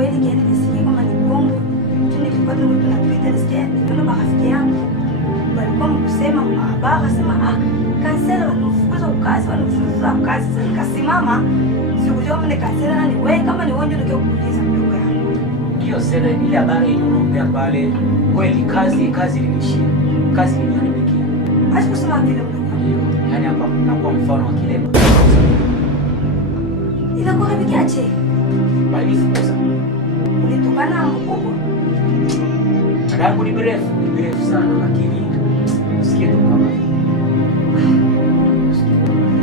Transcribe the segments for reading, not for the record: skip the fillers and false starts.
Kiswahili kiani nisikie kama ni bongo. Tulikuwa tunapita nisikia ndio marafiki yangu. Walikuwa mkusema mababa sema kansela wanafukuza ukazi wanafukuza ukazi. Sasa nikasimama sikujua mimi kansela nani wewe kama ni wewe ndio kuuliza mdogo yangu. Hiyo sasa ile habari unaongea pale kweli kazi ilinishia. Kazi iliniharibia. Acha kusema vile mdogo. Yaani hapa nakuwa mfano wa kilema. Ila kwa nini kiache? Bali fukuza. Ulitokana mkubwa. Adabu ni mrefu sana lakini usikie tu kama.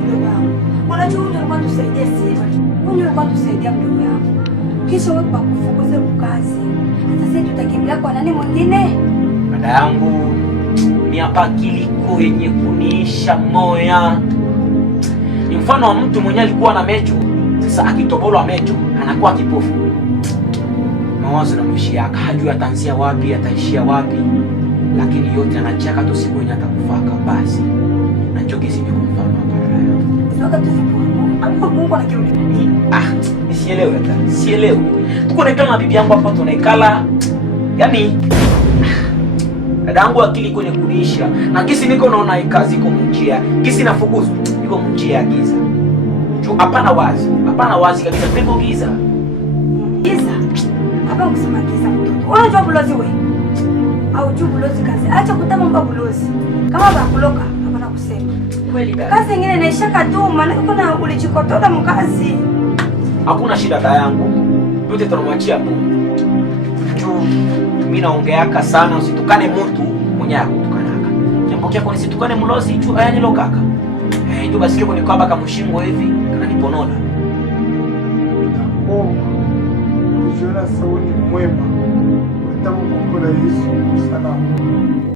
Mdogo wangu. Unajua ulikuwa tusaidia sisi. Ulikuwa tusaidia mdogo wangu. Kisha wewe kufukuza kazi. Sasa sisi tutakimbilia kwa nani mwingine? Dada yangu ni hapa kiliko yenye kuniisha moya. Ni mfano wa mtu mwenye alikuwa na macho, sasa akitobolwa macho anakuwa kipofu. Mawazo na mwishi yake hajui ataanzia wapi, ataishia wapi, lakini yote anachaka tu siku yenye atakufaka basi. Na choki si kwa mfano hapa dada yangu. Sasa tu Mungu anakiona. Sielewi hata. Sielewi. Tuko na bibi yangu hapa tunaikala. Yaani dada yangu akili kwenye kunisha na kisi niko naona hii kazi iko mjia. Kisi nafukuzu iko mjia giza. Tu hapana wazi kabisa pepo giza. Giza. Hapa kusema giza mtoto. Unajua bulozi wewe? Au juu bulozi kazi. Acha kutamamba bulozi. Kama bakuloka hapana kusema. Kweli dada. Kazi nyingine inaisha kaduma na kuna ulijikotota mkazi. Hakuna shida dada yangu. Yote tunamwachia Mungu. Juu mimi naongeaka sana usitukane mtu mwenye akutukanaka. Jambo yako nisitukane mlozi juu ayani lokaka. Ndio basi kiko nikaba kama mshingo hivi kananiponona. Jona sauni mwema. Utamu kumbuka Yesu salama.